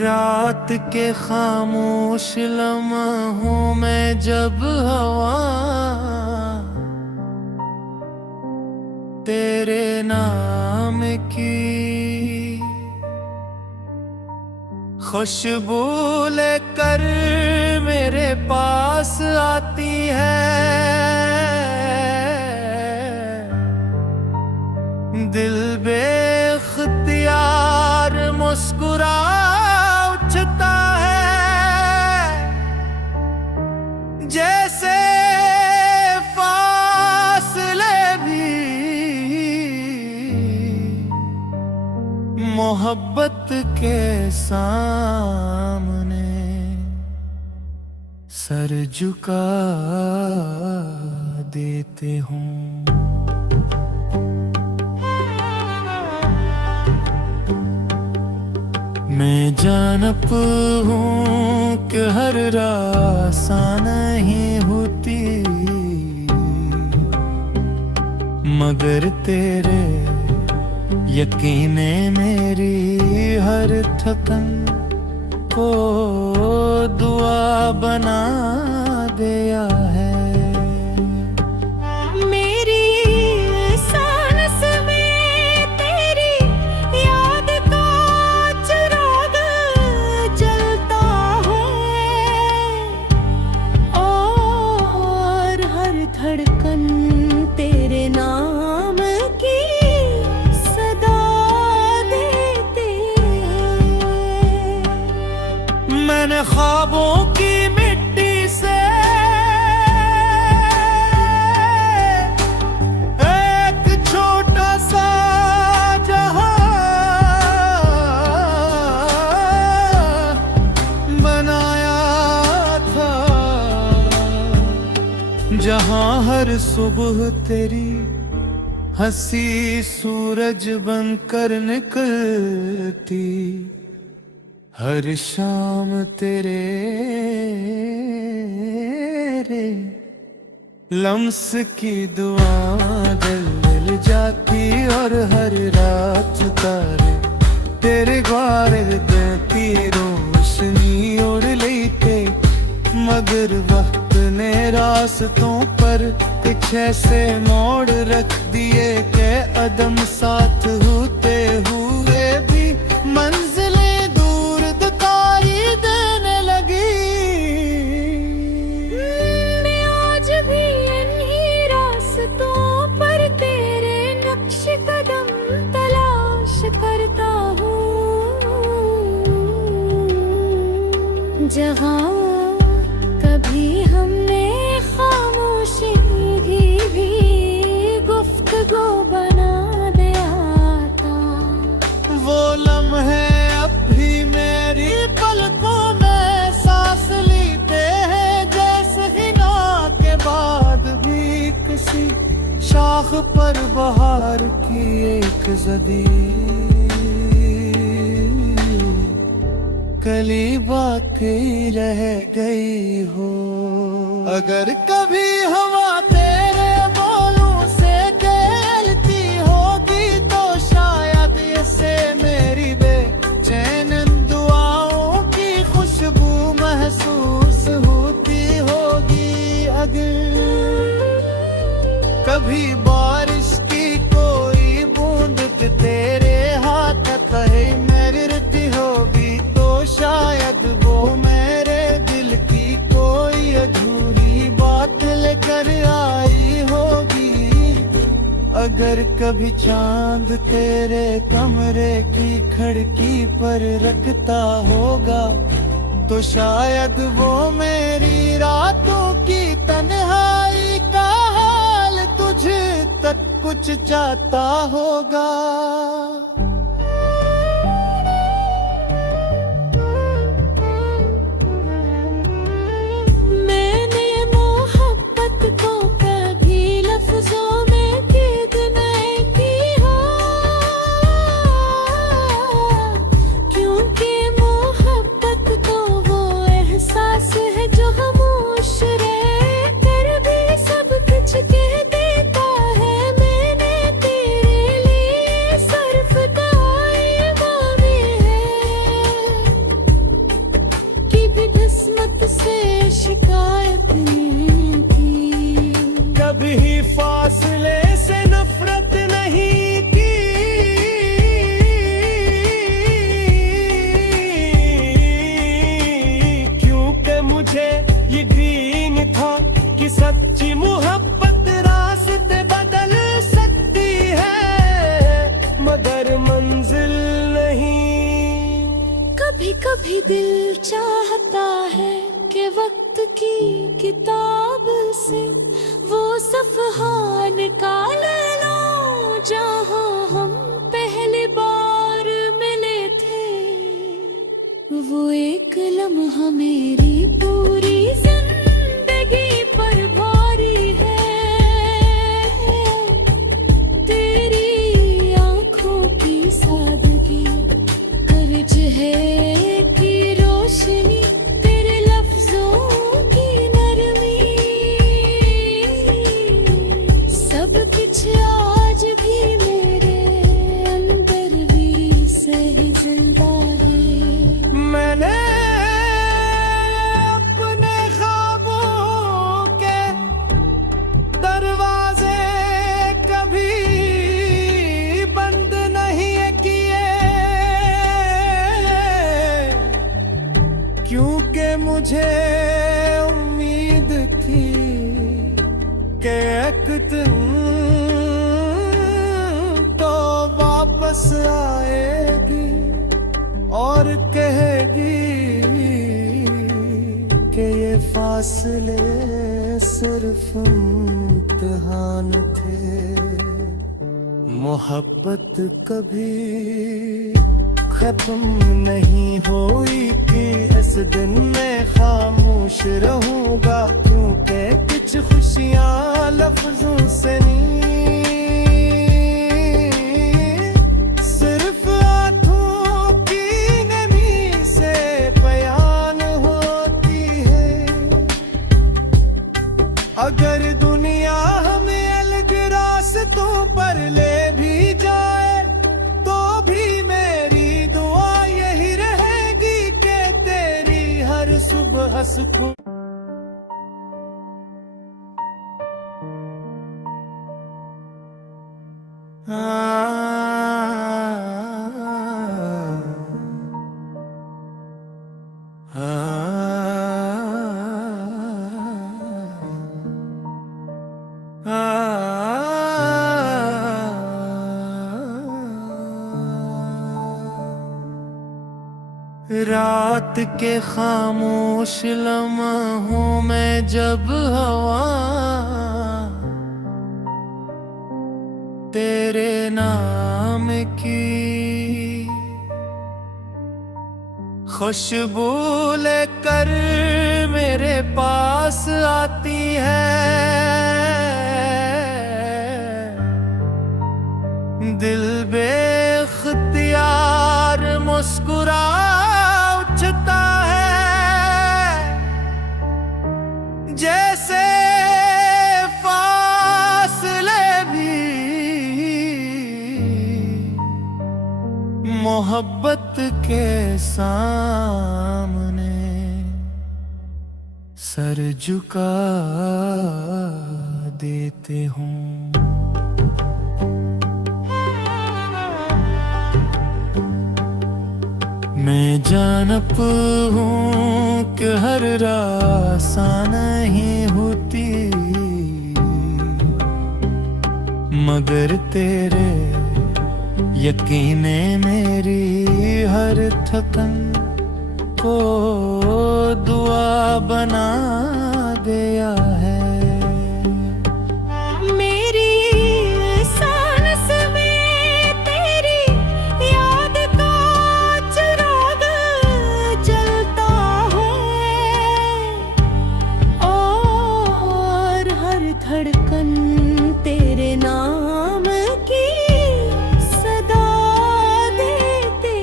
रात के खामोश लम्हों में जब हवा तेरे नाम की खुशबू लेकर मेरे पास आती है, दिल बेख्तियार मुस्कुरा उठता है, जैसे फासले भी मोहब्बत के सामने सर झुका देते हों। मैं जानप हूँ कि हर रासा नहीं होती, मगर तेरे यकीने मेरी हर थकन को दुआ बना दिया है। धड़कन तेरे नाम की सदा देते हैं। मैंने ख्वाबों की मिट्टी से एक छोटा सा जहां बनाया था, जहां हर सुबह तेरी हंसी सूरज बनकर निकलती, हर शाम तेरे लम्स की दुआ दिल मिल जाती, और हर रात तारे तेरे ग्वारे देती रोशनी ओढ़ लेते, मगर वक्त ने रास्तों पर कुछ ऐसे मोड़ रख दिए कि अदम साथ होते हुए भी मंजिलें दूर दिखाई देने लगी। मैं आज भी इन्हीं रास्तों पर तेरे नक्श कदम तलाश करता हूँ, जहाँ कभी हमने खामोशी भी गुफ्तगू बना दिया था। वो लम्हे अब भी मेरी पलकों में सांस लेते हैं, जैसे हिना के बाद भी किसी शाख पर बहार की एक जदी कली बाकी रह गई हो। अगर कभी हवा तेरे बोलों से खेलती होगी, तो शायद इसे मेरी बेचैन दुआओं की खुशबू महसूस होती होगी। अगर कभी बारिश की कोई बूंद तेरे हाथ कहे मैं गिरती होगी, तो शायद वो मेरे दिल की कोई अधूरी बात लेकर आई होगी। अगर कभी चांद तेरे कमरे की खिड़की पर रखता होगा, तो शायद वो मेरी रातों की तन्हाई का हाल तुझ तक कुछ चाहता होगा। मैंने मोहब्बत को कभी लफ्जों में कैद नहीं किया, ये ग्रीन था कि सच्ची मोहब्बत रास्ते बदल सकती है, मगर मंजिल नहीं। कभी कभी दिल चाहता है कि वक्त की किताब से वो सफ़हा निकाल लो जहाँ हम पहली बार मिले थे। वो एक लम्हा मेरी पूरी जिंदगी पर भारी है। तेरी आंखों की सादगी कर चेहरे की रोशनी, तेरे लफ्जों की नरमी, सब कुछ आज भी मेरे अंदर भी सही जिंदा है। मैंने अपने ख्वाबों के दरवाजे कभी बंद नहीं किए, क्योंकि मुझे उम्मीद थी कि एक दिन तो वापस आएगी और कहेगी कि ये फासले सिर्फ इम्तिहान थे। मोहब्बत कभी खत्म नहीं हुई थी, इस दिन मैं खामोश रहूंगा, क्योंकि कुछ खुशियां लफ्जों से नहीं, सिर्फ आंखों की नमी से बयान होती है। अगर दुनिया हमें अलग रास्तों पर ले भी जाए तो भी मेरी दुआ यही रहेगी कि तेरी हर सुबह सुकून। रात के खामोश लम्हों में जब हवा तेरे नाम की खुशबू लेकर मेरे पास आती है, दिल बेख्तियार मुस्कुरा उठता है, जैसे फासले भी मोहब्बत के सामने सर झुका देते हों। मैं जानप हूँ कि हर रासा नहीं होती, मगर तेरे यकीने मेरी हर थकन को दुआ बना दिया है। धड़कन तेरे नाम की सदा देते।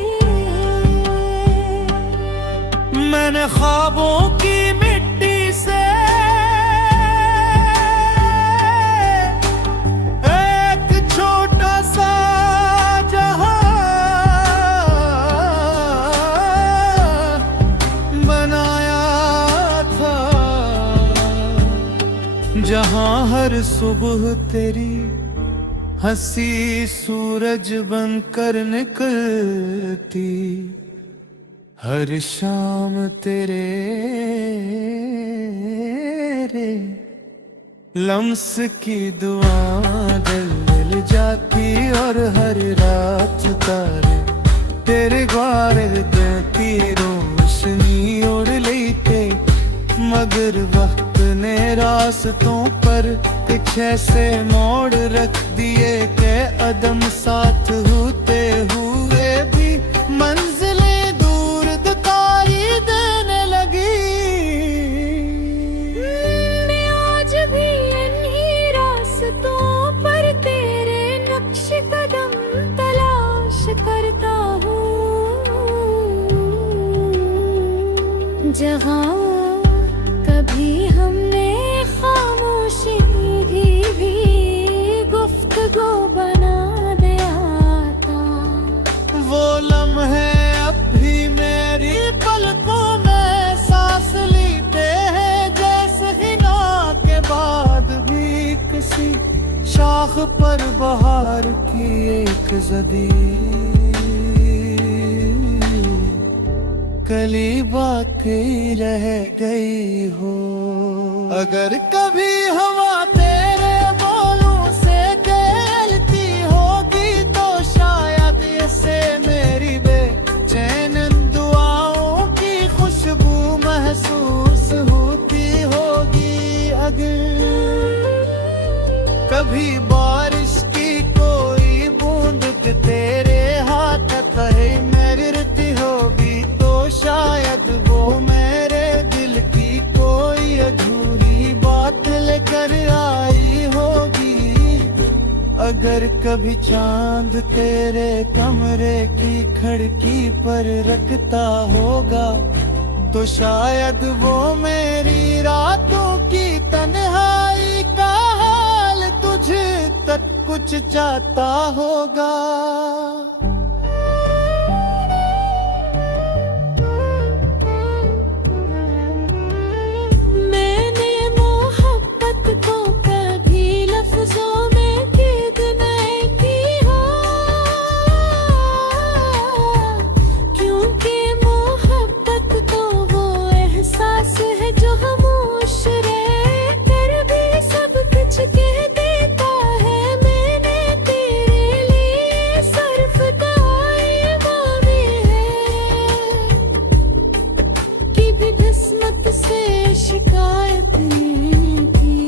मैंने ख्वाबों की मिट्टी से एक छोटा सा जहां बनाया था, जहां हर सुबह तेरी हंसी सूरज बनकर निकलती, हर शाम तेरे तेरे लम्स की दुआ दिल मिल जाती और हर रात तारे तेरे ग्वारे देती रोशनी उड़ लेते मगर वक्त ने रास्तों पर कुछ ऐसे मोड़ रख दिए के अदम साथ होते हुए भी मंजिलें दूर दिखाई देने लगी। मैं आज भी इन्हीं रास्तों पर तेरे नक्श कदम तलाश करता हूँ, जहाँ कभी हमने खामोशी भी गुफ्तगू बना दिया था। वो लम्हे अब भी मेरी पलकों में सांस लेते हैं, जैसे हिना के बाद भी किसी शाख पर बहार की एक जदी कली बाकी रह गई हो। अगर कभी हवा तेरे बोलों से कहती होगी तो शायद इससे मेरी बेचैन दुआओं की खुशबू महसूस होती होगी। अगर कभी बारिश की कोई बूंद तेरे हाथ तहे में गिरती होगी तो शायद वो मेरे दिल की कोई अधूरी बात लेकर आई होगी। अगर कभी चांद तेरे कमरे की खिड़की पर रखता होगा तो शायद वो मेरी रातों की तन्हाई का हाल तुझ तक कुछ चाहता होगा। मैंने मोहब्बत को कभी लफ्जों में कैद नहीं किया, क्योंकि मोहब्बत तो वो एहसास है जो खामोश रह कर भी सब कुछ कह देता है। मैंने तेरे लिए सर्फ का ईमान है कि भी किस्मत से शिकायत नहीं की।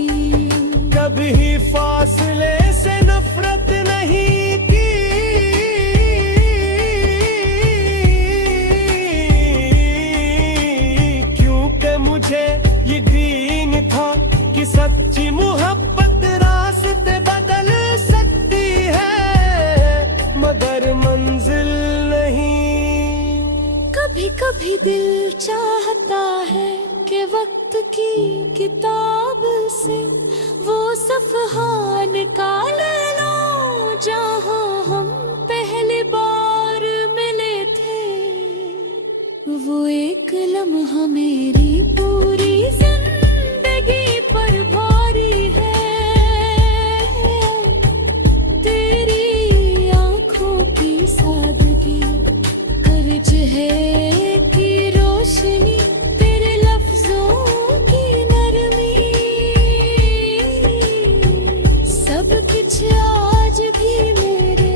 कभी फासले से नफरत नहीं की, क्योंकि मुझे यकीन था कि सच्ची मोहब्बत रास्ते बदल सकती है मगर मंजिल नहीं। कभी कभी दिल चाहता है कि वक्त की किताब से वो सफ़हा निकाल लो जहाँ हम पहली बार मिले थे। वो एक लम्हा मेरी पूरी जिंदगी पर भारी है। तेरी आँखों की सादगी कर्ज है की रोशनी, तेरे लफ्जों की नरमी, सब कुछ आज भी मेरे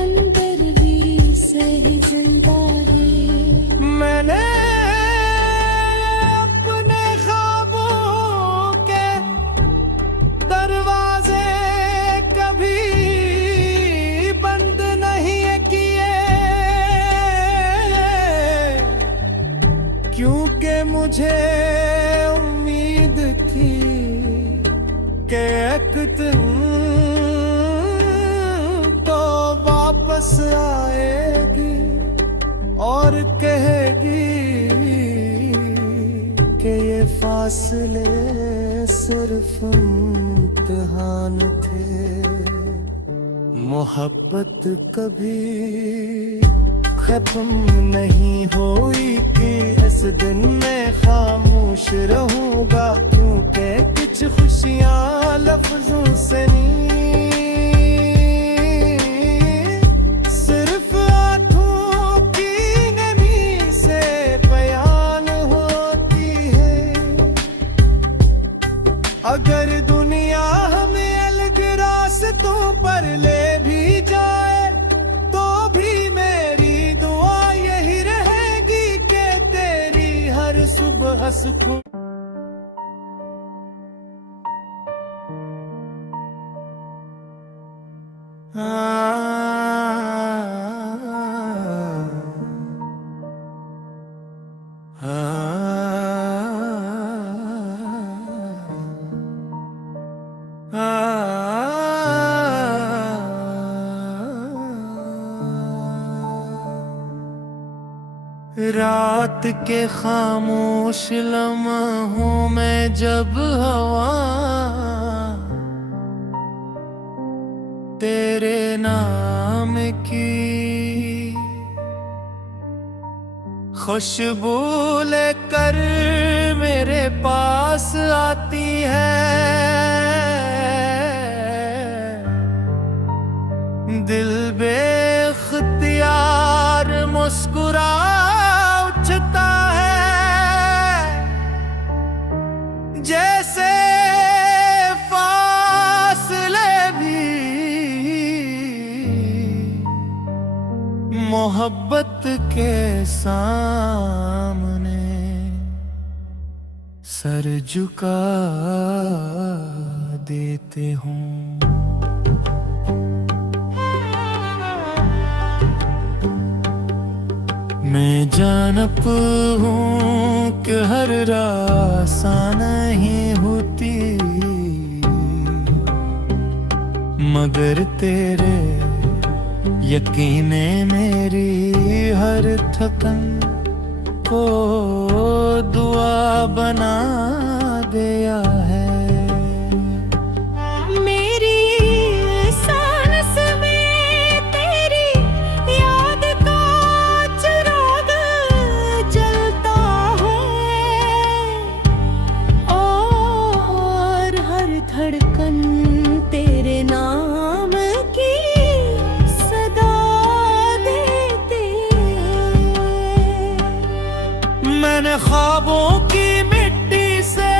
अंदर भी सही जिंदा है। मैंने अपने ख्वाबों के दरवाजे कभी बंद नहीं किए, क्योंकि मुझे उम्मीद थी कि एक दिन तो वापस आएगी और कहेगी कि ये फासले सिर्फ इम्तिहान थे। मोहब्बत कभी खत्म नहीं हुई कि इस दिन मैं खामोश रहूंगा, क्योंकि कुछ खुशियां लफ्जों से नहीं सिर्फ आंखों की नमी से बयान होती है। अगर दुनिया हमें अलग रास्तों पर ले भी जाए तो भी मेरी दुआ यही रहेगी कि तेरी हर सुबह सुकून। रात के खामोश लम्हों में जब हवा तेरे नाम की खुशबू लेकर मेरे पास आती है, दिल बेख्तियार मुस्कुरा उठता है, जैसे फासले भी मोहब्बत के सामने सर झुका देते हों। मैं जानप हूँ कि हर रासा नहीं होती, मगर तेरे यकीने मेरी हर थकन को दुआ बना दिया है। धड़कन तेरे नाम की सदा देते। मैंने ख्वाबों की मिट्टी से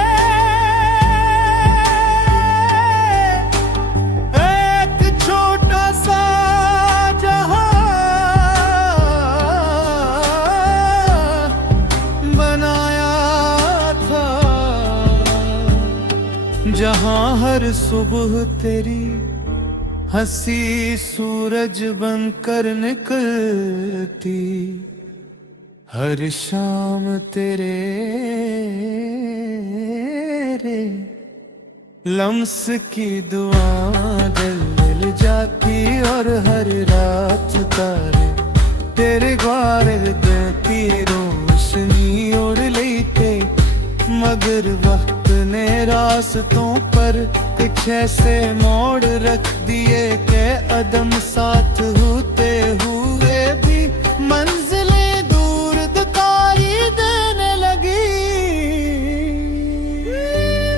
एक छोटा सा जहां बनाया था, जहां हर सुबह तेरी हंसी सूरज बनकर निकलती, हर शाम तेरे लम्स की दुआ दिल मिल जाती, और हर रात तारे तेरे ग्वारे देती रोशनी उड़ लेते, मगर वक्त ने रास्तों पर कुछ ऐसे मोड़ रख दिए कि अदम साथ होते हुए भी मंजिलें दूर दिखाई देने लगी।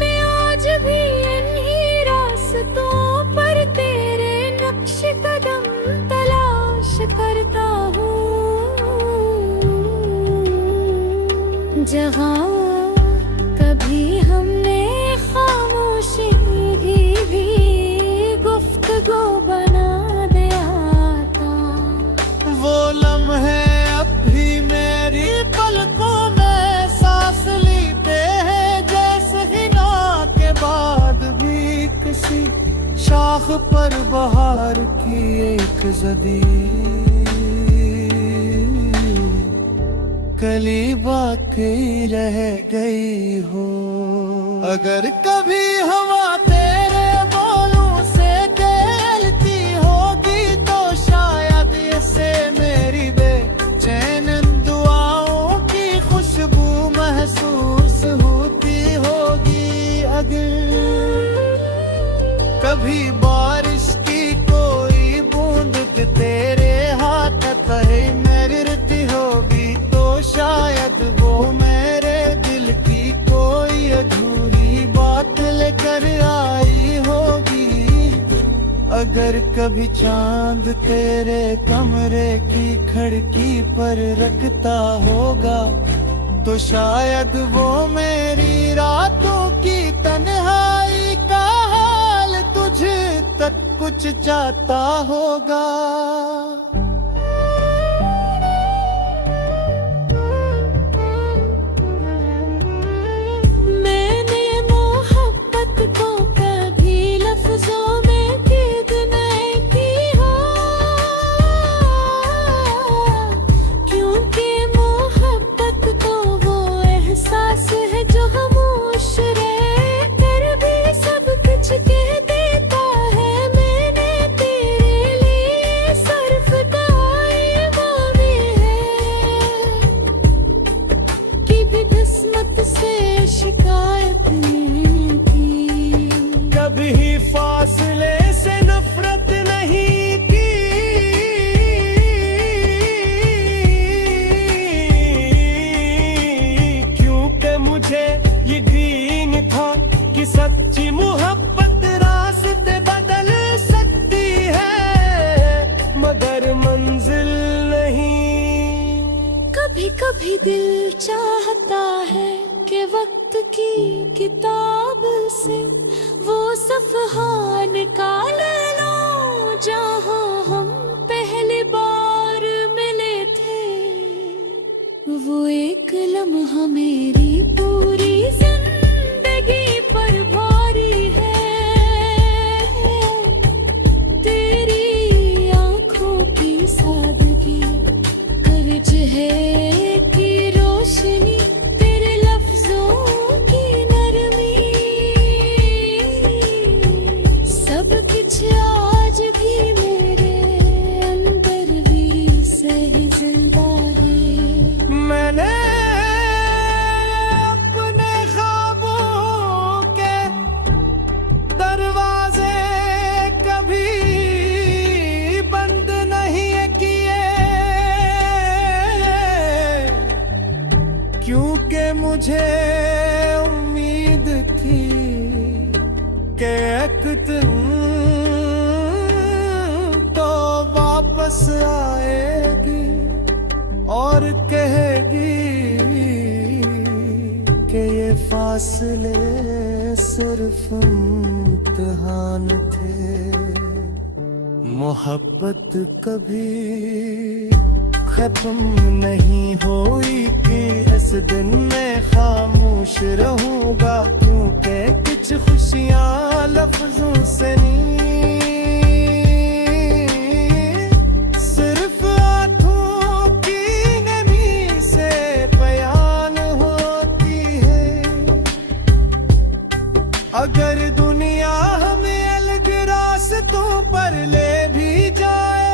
मैं आज भी इन्हीं रास्तों पर तेरे नक्श कदम तलाश करता हूँ, जहाँ कभी हमने खामोशी भी गुफ्तगू बना दिया था। वो लम्हे अब भी मेरी पलकों में सांस लेते हैं, जैसे हिना के बाद भी किसी शाख पर बहार की एक जदी कली बाकी रह गई हो। अगर कभी हवा तेरे बोलों से कहती होगी तो शायद इसे मेरी बेचैन दुआओं की खुशबू महसूस होती होगी। अगर कभी बारिश की कोई बूंद तेरे हाथ कहे मैं गिरती होगी तो शायद वो मेरे दिल की कोई अधूरी बात लेकर आई होगी। अगर कभी चांद तेरे कमरे की खिड़की पर रखता होगा तो शायद वो मेरी रातों की तन्हाई कुछ चाहता होगा। मैंने मोहब्बत को कभी लफ्जों में कैद नहीं किया, क्योंकि मोहब्बत तो वो एहसास है जो खामोश रह कर भी सब कुछ कह देता है। मैंने तेरे लिए सिर्फ मांगी है कि भी किस्मत से शिकायत नहीं की, कभी फासले से नफरत नहीं की, क्योंकि मुझे यकीन था कि सच्ची मोहब्बत रास्ते बदल सकती है, मगर मंजिल नहीं। कभी कभी दिल चाहता है कि वक्त की किताब से वो सफ़हा निकाल लो जहाँ हम पहली बार मिले थे। वो एक लम्हा मेरी पूरी जिंदगी पर भारी है, तेरी आँखों की सादगी कर्ज है की रोशनी, तेरे लफ्जों की नरमी, सब कुछ आज भी मेरे अंदर भी सही जिंदा है। मैंने अपने ख्वाबों के दरवाजे कभी बंद नहीं किए, क्योंकि मुझे उम्मीद थी कि एक दिन तो वापस आएगी और कहेगी कि ये फासले सिर्फ इम्तिहान थे। मोहब्बत कभी खत्म नहीं हुई कि इस दिन मैं खामोश रहूंगा, क्योंकि कुछ खुशियां लफ्जों से नहीं, सिर्फ आंखों की नमी से बयान होती है। अगर दुनिया हमें अलग रास्तों पर ले भी जाए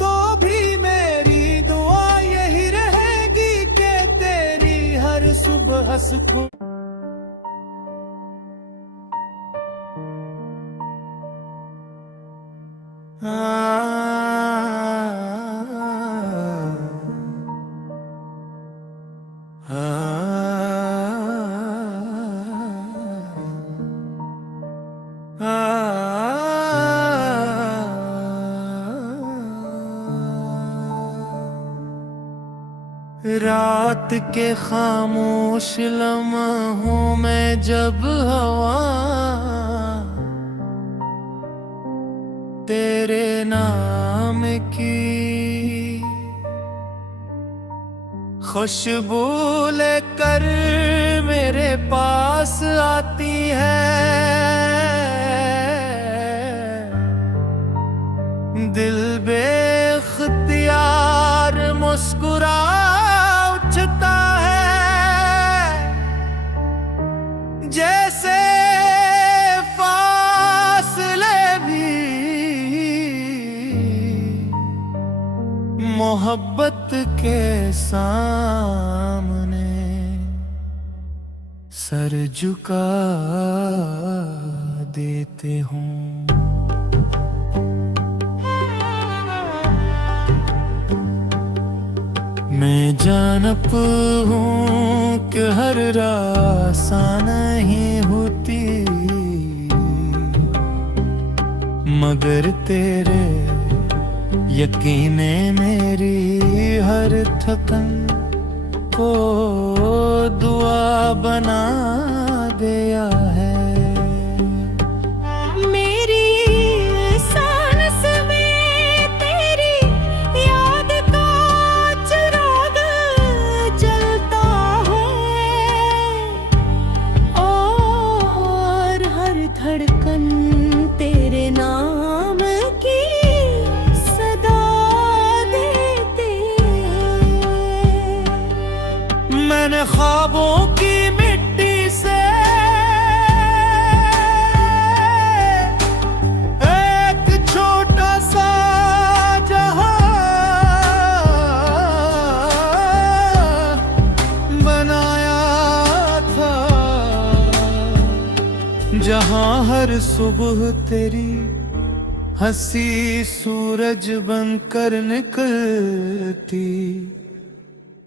तो भी मेरी दुआ यही रहेगी कि तेरी हर सुबह सुकून। रात के खामोश लम्हों में जब हवा तेरे नाम की खुशबू लेकर मेरे पास आती है, दिल बेख्तियार मुस्कुरा उठता है, जैसे फासले भी मोहब्बत के सामने सर झुका देते हों। मैं जानप हूँ कि हर रासा नहीं होती, मगर तेरे यकीने मेरी हर थकन को दुआ बना दिया है। मेरी धड़कन तेरे नाम की सदा देते। मैंने ख्वाबों की मिट्टी से एक छोटा सा जहां बनाया था, जहां हर सुबह तेरी हंसी सूरज बनकर निकलती,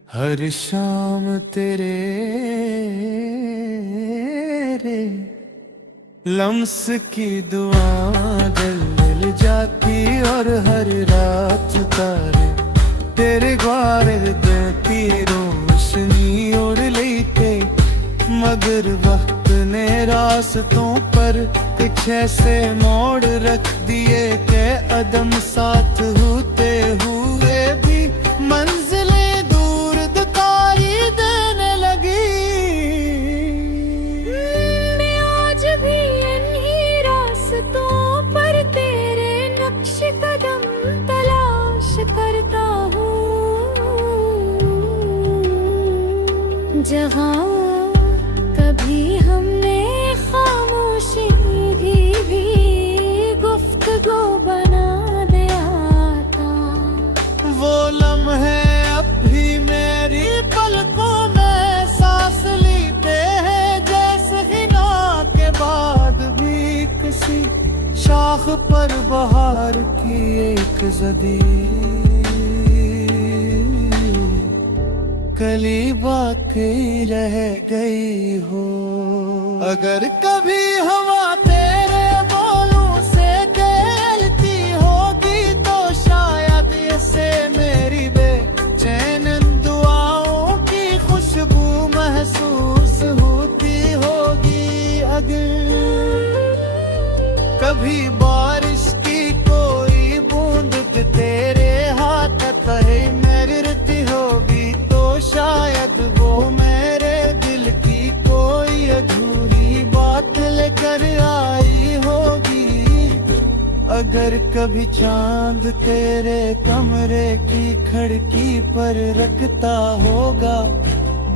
हर शाम तेरे लम्स की दुआ दिल मिल जाती, और हर रात तारे तेरे ग्वारे देती रोशनी ओढ़ लेते। मगर वक्त ने रास्तों पर कुछ ऐसे मोड़ रख दिए के अदम साथ होते हुए भी मंजिलें दूर दिखाई देने लगी। मैं आज भी इन्हीं रास्तों पर तेरे नक्श कदम तलाश करता हूँ, जहाँ कभी हमने खामोशी भी गुफ्तगू बना दिया था। वो लम्हे अब भी मेरी पलकों में सांस लेते हैं, जैसे हिना के बाद भी किसी शाख पर बहार की एक जदी कली बाकी रह गई हो। अगर कभी हवा तेरे बोलों से कहती होगी तो शायद इससे मेरी बेचैन दुआओं की खुशबू महसूस होती होगी। अगर कभी बारिश की कोई बूंद तेरे हाथ तहे में गिरती होगी तो शायद वो मेरे दिल की कोई अधूरी बात लेकर आई होगी। अगर कभी चांद तेरे कमरे की खिड़की पर रखता होगा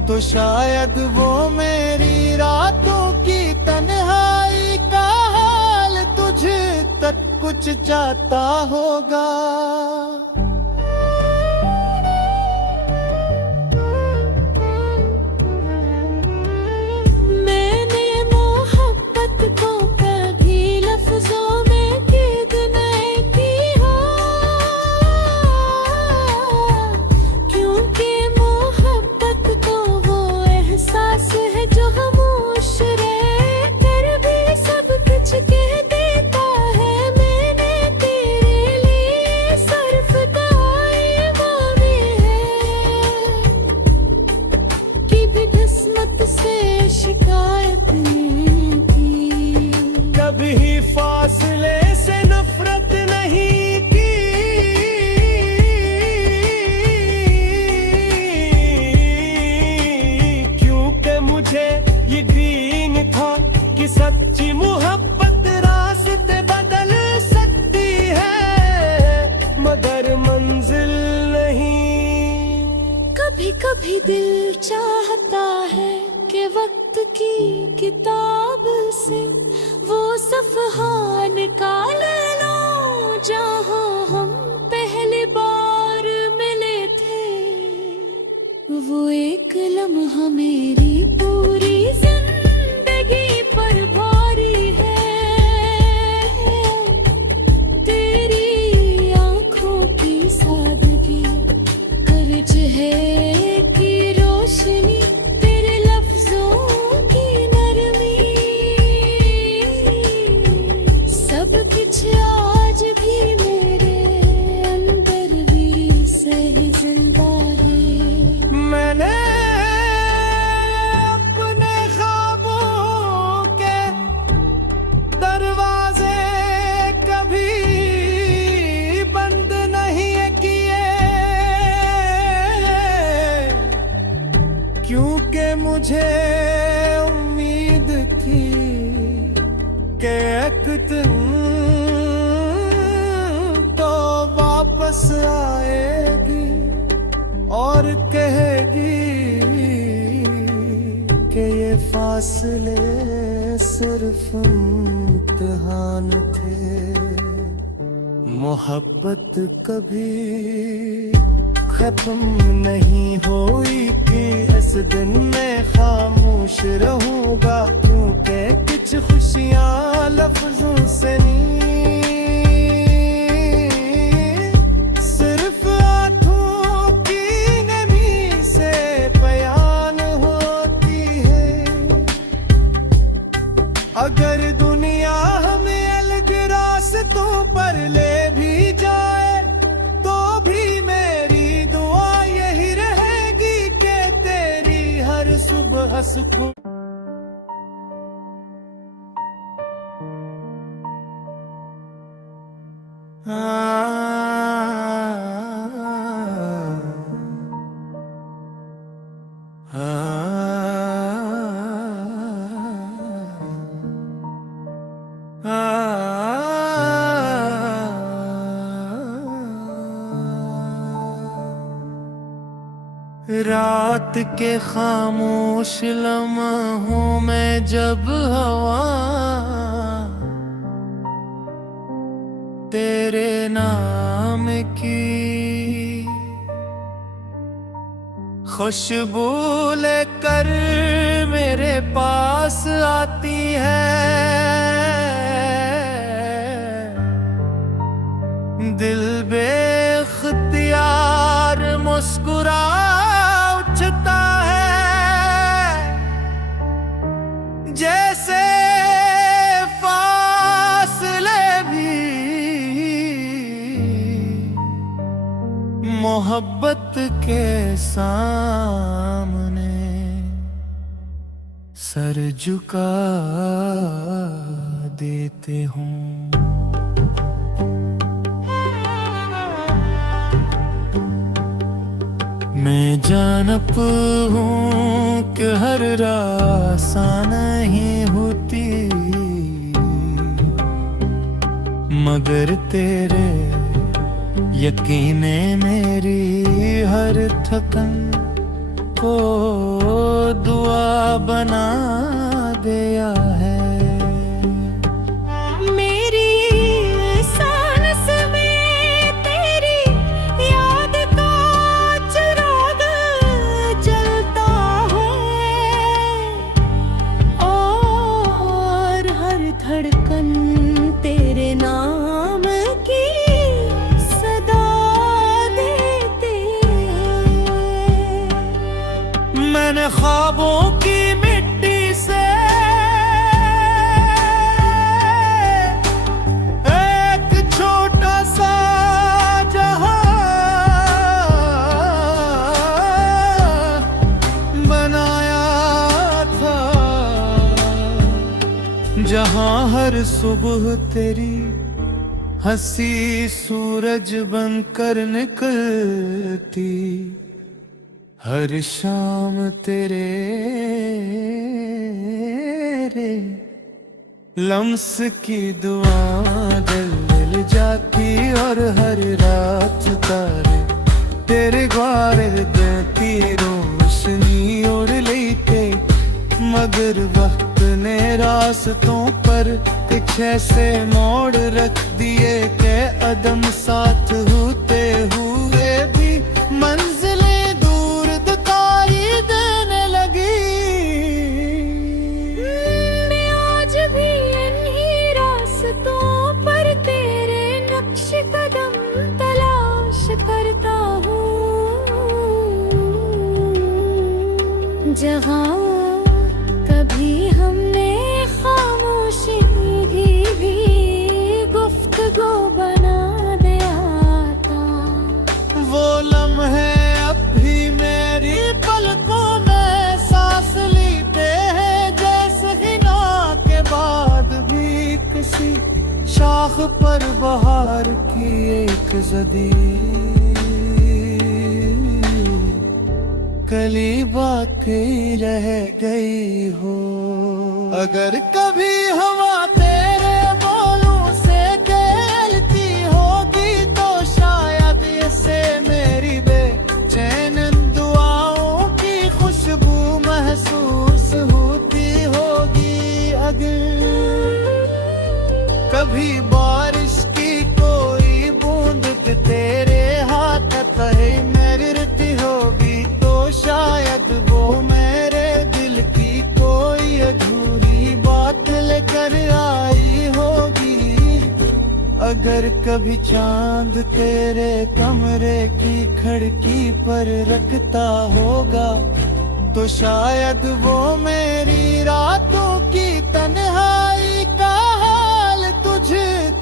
तो शायद वो मेरी रातों की तन्हाई का हाल तुझ तक कुछ चाहता होगा। मैंने मोहब्बत को कभी लफ्जों में कैद नहीं किया, क्योंकि मोहब्बत तो वो एहसास है जो खामोश रहकर भी सब कुछ कह देता है। मैंने तेरे लिए सर्फ दाए है कि भी किस्मत से शिकायत नहीं की। कभी फासले से नफरत नहीं की, क्योंकि मुझे यकीन था कि सच्ची मोहब्बत रास्ते बदल सकती है, मगर मंजिल नहीं। कभी कभी दिल चाहता है कि वक्त की किताब से वो सफ़हा निकाल लो जहाँ हम पहली बार मिले थे। वो एक लम्हा मेरी पूरी जिंदगी पर भारी है, तेरी आँखों की सादगी कर चेहरे की रोशनी, तेरे लफ्जों की नरमी, सब कुछ आज भी मेरे अंदर भी सही जिंदा है। मैंने अपने ख्वाबों के दरवाजे कभी बंद नहीं किए, क्योंकि मुझे उम्मीद थी कि दिन तो वापस आएगी और कहेगी कि ये फासले सिर्फ इम्तिहान थे। मोहब्बत कभी खत्म नहीं हुई थी, इस दिन मैं खामोश रहूंगा क्योंकि कुछ खुशियां लफ्जों से नहीं, सिर्फ आंखों की नमी से बयान होती है। अगर दुनिया हमें अलग रास्तों पर ले भी जाए तो भी मेरी दुआ यही रहेगी कि तेरी हर सुबह सुकून। रात के खामोश लम्हों में जब हवा तेरे नाम की खुशबू लेकर मेरे पास आती है, दिल बेख्तियार मुस्कुरा उठता है, जैसे फासले भी मोहब्बत के सामने सर झुका देते हों। मैं जानप हूँ कि हर रासा नहीं होती, मगर तेरे यकीने मेरी हर थकन को दुआ बना दिया है। धड़कन तेरे नाम की सदा देते हैं। मैंने ख्वाबों की मिट्टी से एक छोटा सा जहां बनाया था, जहां हर सुबह तेरी हंसी सूरज बनकर निकलती, हर शाम तेरे लम्स की दुआ दिल मिल जाती, और हर रात तारे तेरे ग्वारे देती रोशनी ओढ़ लेते, मगर वक्त ने रास्तों पर कुछ ऐसे मोड़ रख दिए कि अदम साथ होते हुए भी मंजिलें दूर दिखाई देने लगी। मैं आज भी इन्हीं रास्तों पर तेरे नक्श कदम तलाश करता हूँ, जहाँ कभी हमने खामोशी भी गुफ्तगू बना दिया था। वो लम्हे अब भी मेरी पलकों में सांस लेते हैं, जैसे हिना के बाद भी किसी शाख पर बहार की एक जदी कली बाकी रह गई हो। अगर कभी हवा तेरे कभी बारिश की कोई बूंद तेरे हाथ कहे मैं गिरती होगी तो शायद वो मेरे दिल की कोई अधूरी बात लेकर आई होगी। अगर कभी चांद तेरे कमरे की खिड़की पर रखता होगा तो शायद वो मेरी रातों की तन्हाई का हाल तुझ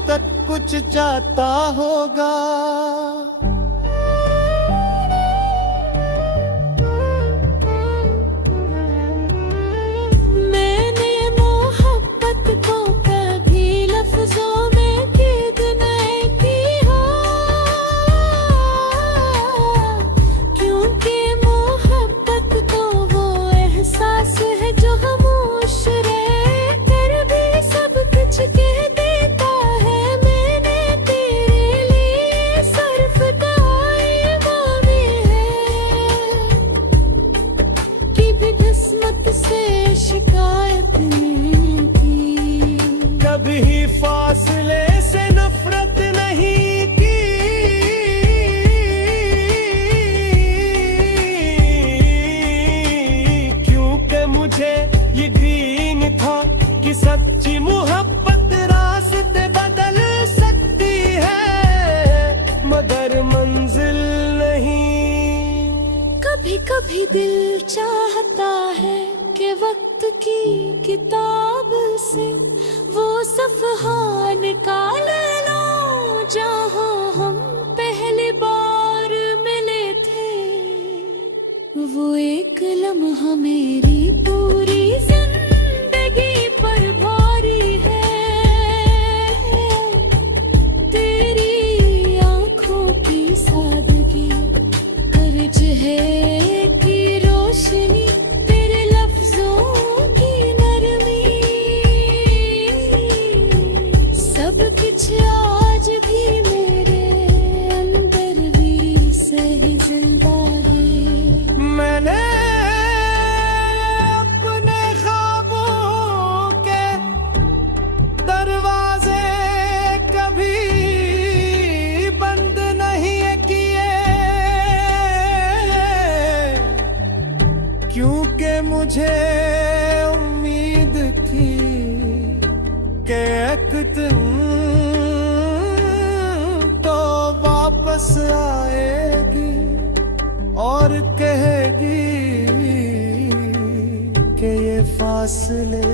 तक कुछ चाहता होगा। मैंने मोहब्बत को कभी लफ्जों में कैद नहीं किया, क्योंकि मोहब्बत तो वो एहसास है जो खामोश रहे कर भी सब कुछ कह देता है। मैंने तेरे लिए सिर्फ दाएं मांगे हैं कि भी किस्मत से शिकायत नहीं की। कभी फासले से नफरत नहीं की, क्योंकि मुझे यकीन था कि सच्ची मोहब्बत रास्ते बदल सकती है मगर मंजिल नहीं। कभी कभी दिल चाहता है कि वक्त की किताब से वो सफ़हा निकाल लो जहाँ हम पहली बार मिले थे। वो एक लम्हा मेरी पूरी जिंदगी पर भारी है। तेरी आंखों की सादगी कर चेहरे की रोशनी तेरे लफ्जों की नरमी सब कुछ आज भी मेरे अंदर भी सही जिंदा है। मैंने अपने ख्वाबों के दरवाजे कभी बंद नहीं किए, क्योंकि मुझे उम्मीद थी कि एक दिन तो वापस आएगी और कहेगी कि ये फासले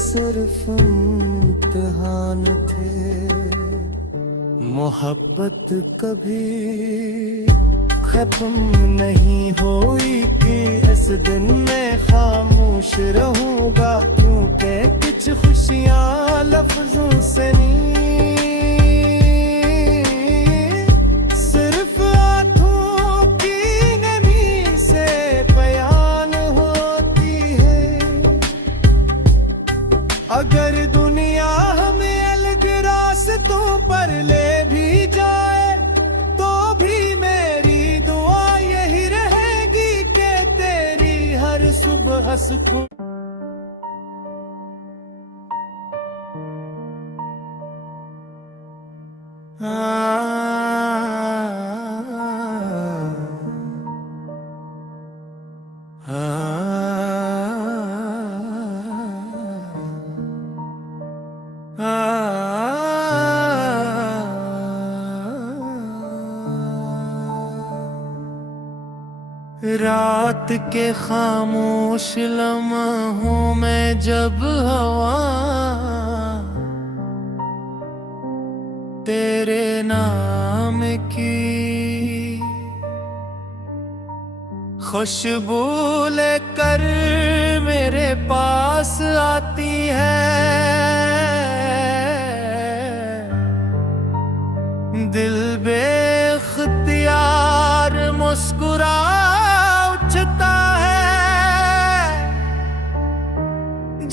सिर्फ इम्तिहान थे। मोहब्बत कभी खत्म नहीं हुई कि इस दिन मैं खामोश रहूंगा, क्योंकि कुछ खुशियां लफ्जों से नहीं सिर्फ आंखों की नमी से बयान होती है। अगर दुनिया हमें अलग रास्तों पर ले भी जाए तो भी मेरी दुआ यही रहेगी कि तेरी हर सुबह सुकून। रात के खामोश लम्हों में जब हवा तेरे नाम की खुशबू लेकर मेरे पास आती है, दिल बेख्तियार मुस्कुरा उठता है,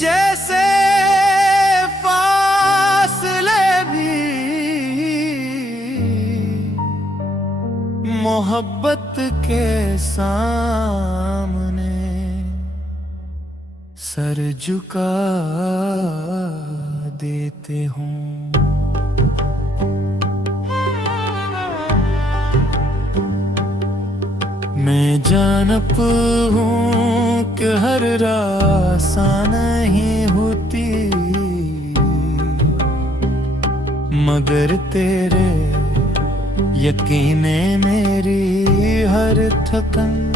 जैसे फासले भी मोहब्बत के सामने सर झुका देते हों। मैं जानप हूँ कि हर रासा नहीं होती, मगर तेरे यकीने मेरी हर थकन